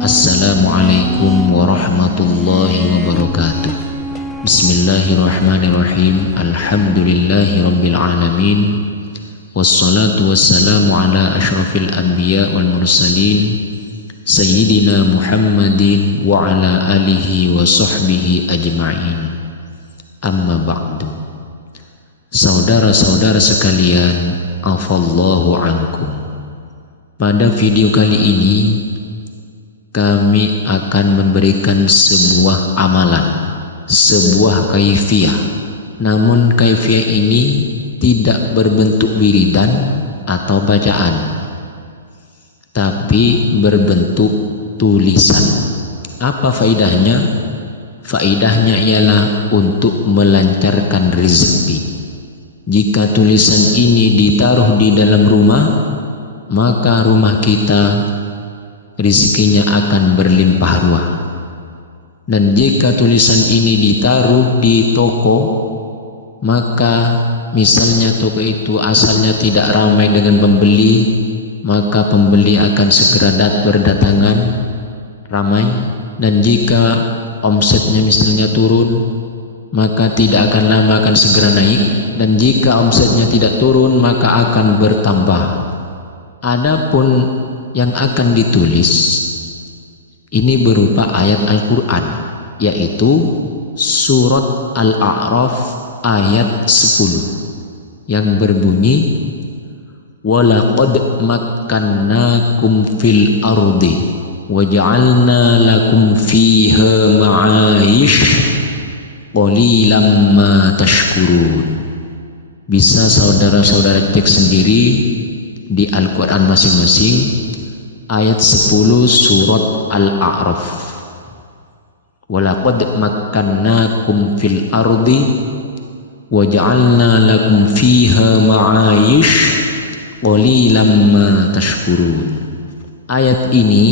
Assalamualaikum warahmatullahi wabarakatuh. Bismillahirrahmanirrahim. Alhamdulillahi rabbil alamin. Wassalatu wassalamu ala ashrafil anbiya wal mursalin Sayyidina Muhammadin wa ala alihi wa sahbihi ajma'in. Amma ba'du. Saudara-saudara sekalian, afallahu ankum. Pada video kali ini kami akan memberikan sebuah amalan, sebuah kaifiyah. Namun kaifiyah ini tidak berbentuk wiridan atau bacaan, tapi berbentuk tulisan. Apa faidahnya? Faidahnya ialah untuk melancarkan rezeki. Jika tulisan ini ditaruh di dalam rumah, maka rumah kita rezekinya akan berlimpah ruah. Dan jika tulisan ini ditaruh di toko, maka misalnya toko itu asalnya tidak ramai dengan pembeli, maka pembeli akan segera berdatangan ramai. Dan jika omsetnya misalnya turun, maka tidak akan lama akan segera naik. Dan jika omsetnya tidak turun, maka akan bertambah. Adapun yang akan ditulis ini berupa ayat Al-Quran, yaitu surat Al-A'raf ayat 10 yang berbunyi walaqad makkannakum fil ardi waja'alna lakum fiha ma'aish qalilan ma tashkurun. Bisa saudara-saudara cek sendiri di Al-Quran masing-masing ayat 10 surat Al-A'raf. Walaqad makkannakum fil ardi waja'alna lakum fiha ma'aish qalilan ma tashkurun. Ayat ini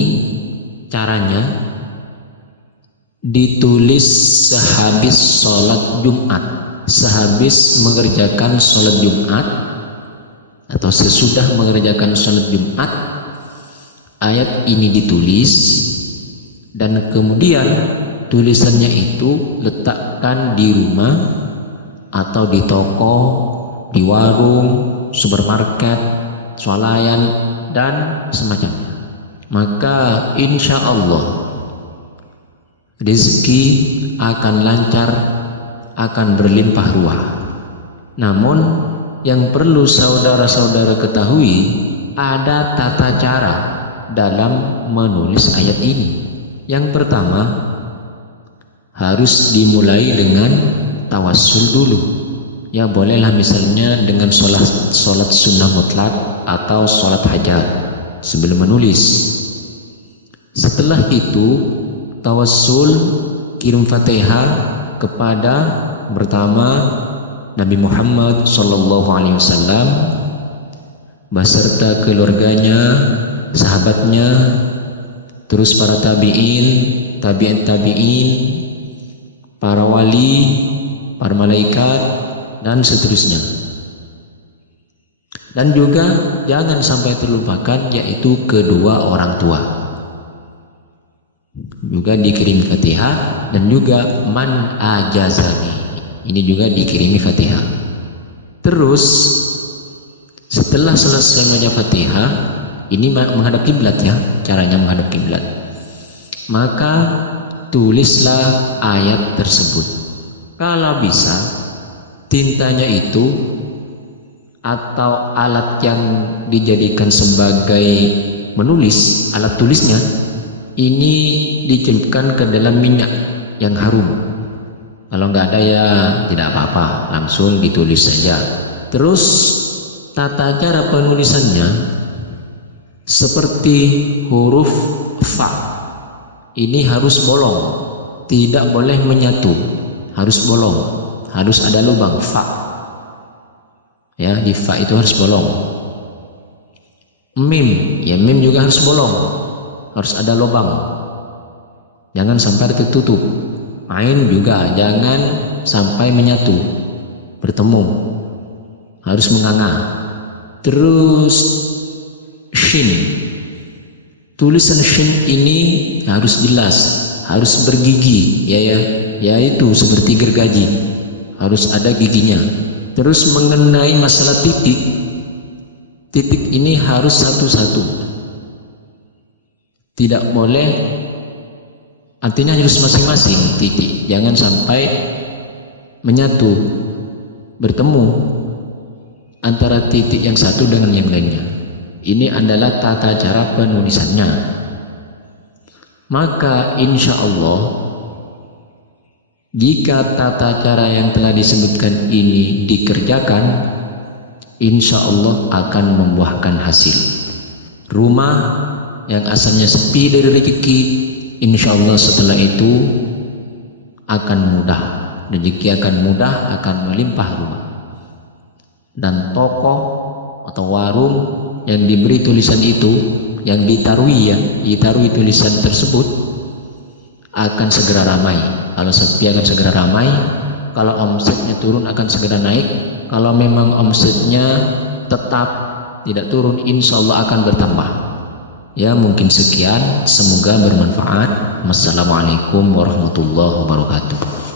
caranya ditulis sehabis sholat Jumat, sehabis mengerjakan sholat Jumat atau sesudah mengerjakan sholat Jumat. Ayat ini ditulis dan kemudian tulisannya itu letakkan di rumah atau di toko, di warung, supermarket, swalayan dan semacamnya. Maka insya Allah rezeki akan lancar, akan berlimpah ruah. Namun yang perlu saudara-saudara ketahui, ada tata cara dalam menulis ayat ini. Yang pertama, harus dimulai dengan tawassul dulu. Ya bolehlah misalnya dengan sholat sunnah mutlak atau sholat hajat sebelum menulis. Setelah itu tawassul, kirim Fatihah kepada pertama Nabi Muhammad SAW beserta keluarganya, sahabatnya, terus para tabi'in, tabi'in, para wali, para malaikat dan seterusnya. Dan juga jangan sampai terlupakan, yaitu kedua orang tua. Juga dikirim Fatihah dan juga man ajazani. Ini juga dikirimi Fatihah. Terus setelah selesai membaca Fatihah, ini menghadap kiblat ya, caranya menghadap kiblat. Maka tulislah ayat tersebut. Kalau bisa tintanya itu atau alat yang dijadikan sebagai menulis, alat tulisnya ini dicelupkan ke dalam minyak yang harum. Kalau nggak ada ya tidak apa-apa, langsung ditulis saja. Terus tata cara penulisannya seperti huruf fa. Ini harus bolong, tidak boleh menyatu, harus bolong, harus ada lubang fa. Ya, di fa itu harus bolong. Mim, ya mim juga harus bolong, harus ada lubang. Jangan sampai tertutup. Ain juga jangan sampai menyatu, bertemu, harus menganga. Terus shin tulisan shin ini harus jelas, harus bergigi, yaitu seperti gergaji, harus ada giginya. Terus mengenai masalah titik ini harus satu-satu, tidak boleh, artinya harus masing-masing titik, jangan sampai menyatu, bertemu antara titik yang satu dengan yang lainnya. Ini adalah tata cara penulisannya. Maka insya Allah, jika tata cara yang telah disebutkan ini dikerjakan, insya Allah akan membuahkan hasil. Rumah yang asalnya sepi dari rezeki, insya Allah setelah itu akan mudah, rezeki akan mudah, akan melimpah rumah. Dan toko atau warung yang diberi tulisan itu, yang ditarui tulisan tersebut, akan segera ramai. Kalau sepi akan segera ramai, kalau omsetnya turun akan segera naik. Kalau memang omsetnya tetap tidak turun, insya Allah akan bertambah. Ya, mungkin sekian, semoga bermanfaat. Wassalamualaikum warahmatullahi wabarakatuh.